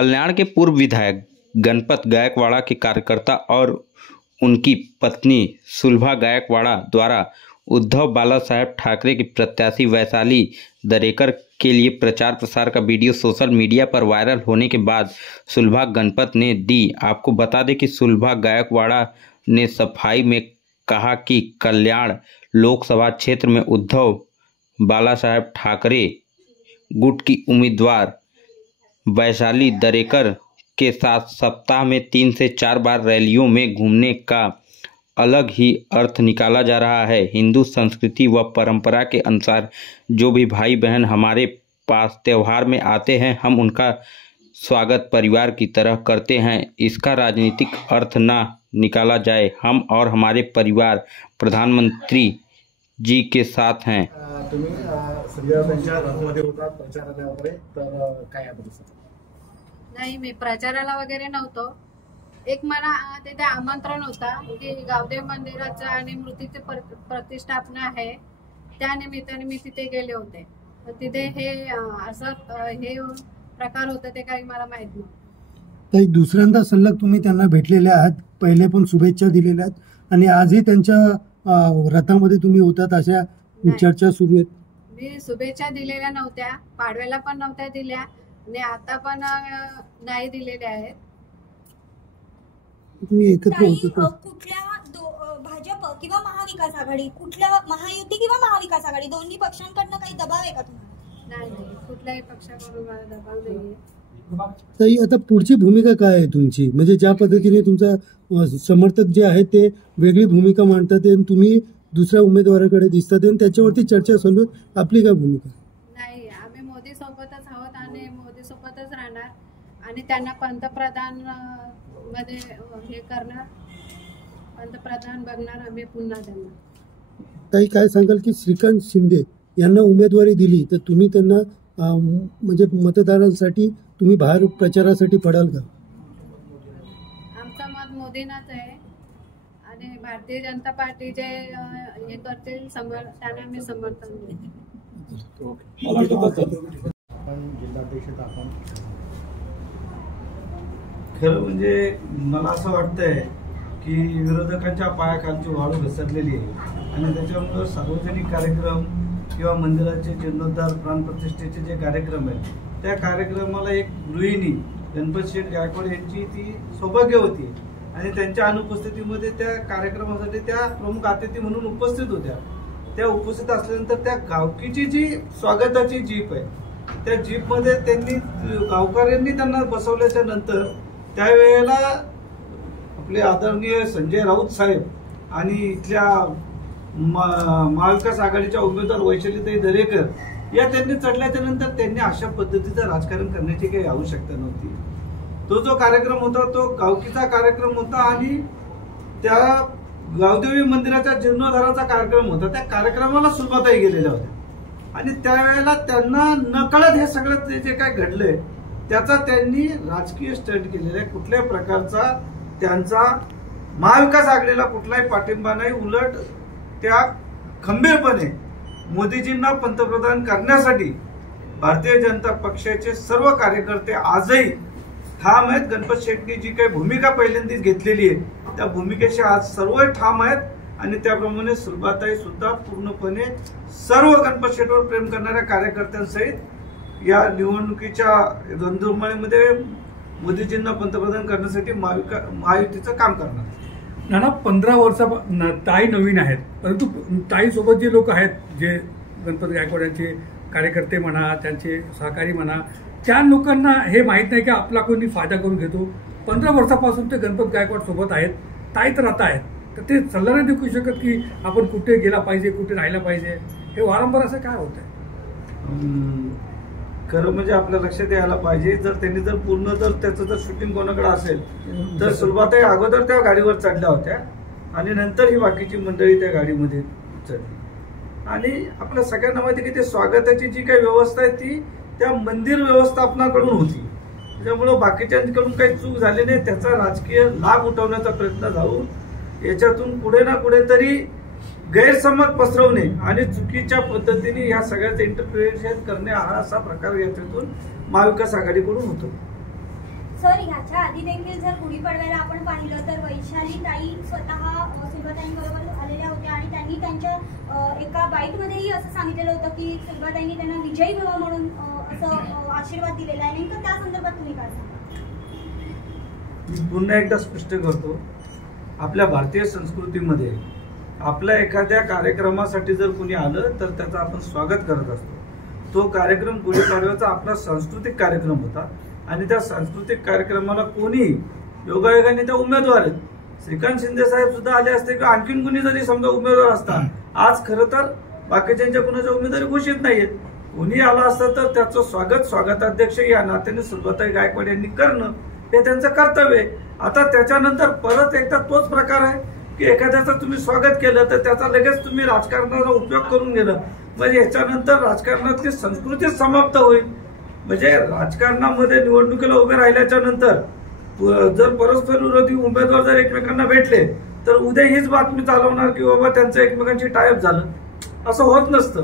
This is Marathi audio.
कल्याण के पूर्व विधायक गणपत गायकवाड़ा के कार्यकर्ता और उनकी पत्नी सुलभा गायकवाड़ा द्वारा उद्धव बालासाहेब ठाकरे की प्रत्याशी वैशाली दरेकर के लिए प्रचार प्रसार का वीडियो सोशल मीडिया पर वायरल होने के बाद सुलभा गणपत ने दी। आपको बता दें कि सुलभा गायकवाड़ा ने सफाई में कहा कि कल्याण लोकसभा क्षेत्र में उद्धव बालासाहेब ठाकरे गुट की उम्मीदवार वैशाली दरेकर के साथ सप्ताह में 3 से 4 बार रैलियों में घूमने का अलग ही अर्थ निकाला जा रहा है। हिंदू संस्कृति व परंपरा के अनुसार जो भी भाई बहन हमारे पास त्यौहार में आते हैं, हम उनका स्वागत परिवार की तरह करते हैं। इसका राजनीतिक अर्थ ना निकाला जाए। हम और हमारे परिवार प्रधानमंत्री जी के साथ हैं। तुम्ही संजय त्यांच्या घरामध्ये होता प्रचाराला वगैरे, तर काय परिस्थिती? नाही, मी प्रचाराला वगैरे नव्हतो। एक मला तिथे आमंत्रण होता की गावदेव मंदिराचं आणि मूर्तीची प्रतिष्ठापना आहे, त्या निमित्ताने मी तिथे गेले होते। तिथे हे असं हे प्रकार होते ते काही मला माहित नव्हतं। ताई, दुसऱ्यांदा सलग तुम्ही त्यांना भेटलेले आहात, पहिले पण शुभेच्छा दिलेल्या आहेत आणि आजही त्यांच्या रथामध्ये तुम्ही होतात अशा चर्चा सुरू आहेत। मी शुभेच्छा दिलेल्या नव्हत्या, पाडव्याला पण नव्हत्या दिल्या आणि आता पण नाही दिलेल्या आहेत। तुम्ही एकत्र होता कुठल्या भाजप किंवा महाविकास आघाडी, कुठल्या महायुती किंवा महाविकास आघाडी, दोन्ही पक्षांकडनं काही दबाव आहे का तुम्हाला? नाही, कुठल्याही पक्षाकडून मला दबाव नाहीये। ताई, आता पुढची भूमिका काय आहे तुमची? म्हणजे ज्या पद्धतीने तुमचा समर्थक जे आहेत ते वेगळी भूमिका मांडतात आणि तुम्ही दुसऱ्या उमेदवाराकडे दिसतात आणि त्याच्यावरती चर्चा चालू आहे, आपली काय भूमिका? नाही, आम्ही मोदी सोबतच आहोत आणि मोदी सोबतच राहणार आणि त्यांना पंतप्रधान मध्ये हे करणार, पंतप्रधान बघणार आम्ही पुन्हा त्यांना। ताई, काय सांगाल की श्रीकांत शिंदे यांना उमेदवारी दिली तर तुम्ही त्यांना म्हणजे मतदारांसाठी तुम्ही बाहेर प्रचारासाठी पडाल का? आमचं मत मोदींनाच आहे आणि भारतीय जनता पार्टी जे हे करतील त्यांना आम्ही समर्थन देऊ। खरं म्हणजे मला असं वाटतंय की विरोधकांच्या पायाखालची वाळू घसरलेली आहे आणि त्याच्यामुळे सार्वजनिक कार्यक्रम किंवा मंदिराचे जीर्णोद्धार प्राणप्रतिष्ठेचे जे कार्यक्रम आहेत त्या कार्यक्रमाला एक गृहिणी गणपत शेठ गायकवाड यांची ती सौभाग्य होती आणि त्यांच्या अनुपस्थितीमध्ये त्या कार्यक्रमासाठी त्या प्रमुख अतिथी म्हणून उपस्थित होत्या। त्या उपस्थित असल्यानंतर त्या गावकीची जी स्वागताची जीप आहे त्या जीपमध्ये त्यांनी गावकऱ्यांनी त्यांना बसवल्याच्या नंतर त्यावेळेला आपले आदरणीय संजय राऊत साहेब आणि इथल्या महाविकास आघाडीच्या उमेदवार वैशालीताई दरेकर या त्यांनी चढल्याच्या नंतर त्यांनी अशा पद्धतीचं राजकारण करण्याची काही आवश्यकता नव्हती। तो जो कार्यक्रम होता तो गावकीचा कार्यक्रम होता आणि त्या गावदेवी मंदिराच्या जीर्णोद्धाराचा कार्यक्रम होता। त्या कार्यक्रमाला सुलभाताई गेलेल्या होत्या आणि त्यावेळेला त्यांना नकळत हे सगळं जे काय घडलंय त्याचा त्यांनी राजकीय स्टंट केलेला आहे। कुठल्याही प्रकारचा त्यांचा महाविकास आघाडीला कुठलाही पाठिंबा नाही, उलट त्या खंबीरपणे मोदीजींना पंतप्रधान करण्यासाठी भारतीय जनता पक्षाचे सर्व कार्यकर्ते आजही ठाम आहेत। गणपत शेट्टी जी काही भूमिका पहिल्यांदाच घेतलेली आहे त्या भूमिकेशी आज सर्व ठाम आहेत आणि त्याप्रमाणे सुलभाताई सुद्धा पूर्णपणे सर्व गणपत शेटवर प्रेम करणाऱ्या कार्यकर्त्यांसहित या निवडणुकीच्या रणधुमाळीमध्ये मोदीजींना पंतप्रधान करण्यासाठी महायुतीचं काम करणार। नाना, 15 वर्षा ताई नवीन आहेत, परंतु ताई सोबत जे लोक आहेत, जे गणपत गायकवाड यांचे कार्यकर्ते म्हणा, त्यांचे सहकारी म्हणा, त्या लोकांना हे माहीत नाही की आपला कोणी फायदा करून घेतो। 15 वर्षापासून ते गणपत गायकवाड सोबत आहेत, ताई तर आता आहेत, तर ते सल्ला नाही देऊ शकत की आपण कुठे गेला पाहिजे, कुठे राहिला पाहिजे। हे वारंवार असं काय होत आहे? खरं म्हणजे आपल्या लक्षात यायला पाहिजे, जर त्यांनी जर पूर्ण जर त्याचं जर शूटिंग कोणाकडे असेल तर सुलभाताई अगोदर त्या गाडीवर चढल्या होत्या आणि नंतर ही बाकीची मंडळी त्या गाडीमध्ये चढली आणि आपल्या सगळ्यांना माहिती की ते स्वागताची जी काही व्यवस्था आहे ती त्या मंदिर व्यवस्थापनाकडून होती, त्याच्यामुळे बाकीच्यांकडून काही चूक झाली नाही। त्याचा राजकीय लाभ उठवण्याचा प्रयत्न झाला, याच्यातून कुठे ना कुठेतरी गैरसमज पसरवणे आणि चुकीच्या पद्धतीने या सगळ्याचं इंटरप्रिटेशन करणे हा असा प्रकार याच्यातून महाविकास आघाडीकडून होतो। सर, ह्याच्या आधी देखील जर गुढीपाडव्याला आपण पाहिलं तर वैशाली ताई स्वतः सुलभाताईंबरोबर आलेल्या होत्या आणि त्यांनी त्यांच्या एका बाईटमध्येही असं सांगितलेलं होतं की सुलभाताईंनी त्यांना विजयी व्हावा म्हणून असं आशीर्वाद दिलेला आहे. नेमकं त्या संदर्भात तुम्ही काय सांगा? मी पुन्हा एकदा स्पष्ट करतो, आपल्या भारतीय संस्कृतीमध्ये आपल्या एखाद्या कार्यक्रमासाठी जर कोणी आलं तर त्याचं आपण स्वागत करत असतो. तो कार्यक्रम गुढीपाडव्याचा आपला सांस्कृतिक कार्यक्रम होता आणि त्या सांस्कृतिक कार्यक्रमाला कोणी योगायोगाने त्या उमेदवार आहेत, श्रीकांत शिंदे साहेब सुद्धा आले असते किंवा आणखीन कुणी जरी समजा उमेदवार असतात, आज खरं तर बाकीच्या कुणाच्या उमेदवारी घोषित नाहीयेत, कोणी आला असतं तर त्याचं स्वागताध्यक्ष या नात्याने सुलभाताई गायकवाड यांनी करणं हे त्यांचं कर्तव्य आहे. आता त्याच्यानंतर परत एकदा तोच प्रकार आहे की एखाद्याचं तुम्ही स्वागत केलं तर त्याचा लगेच तुम्ही राजकारणाचा उपयोग करून गेलं, म्हणजे याच्यानंतर राजकारणातली संस्कृतीच समाप्त होईल. म्हणजे राजकारणामध्ये निवडणुकीला उभे राहिल्याच्या नंतर जर परस्पर विरोधी उमेदवार जर एकमेकांना भेटले तर उद्या हीच बातमी चालवणार की बाबा त्यांचं एकमेकांशी टायअप झालं, असं होत नसतं.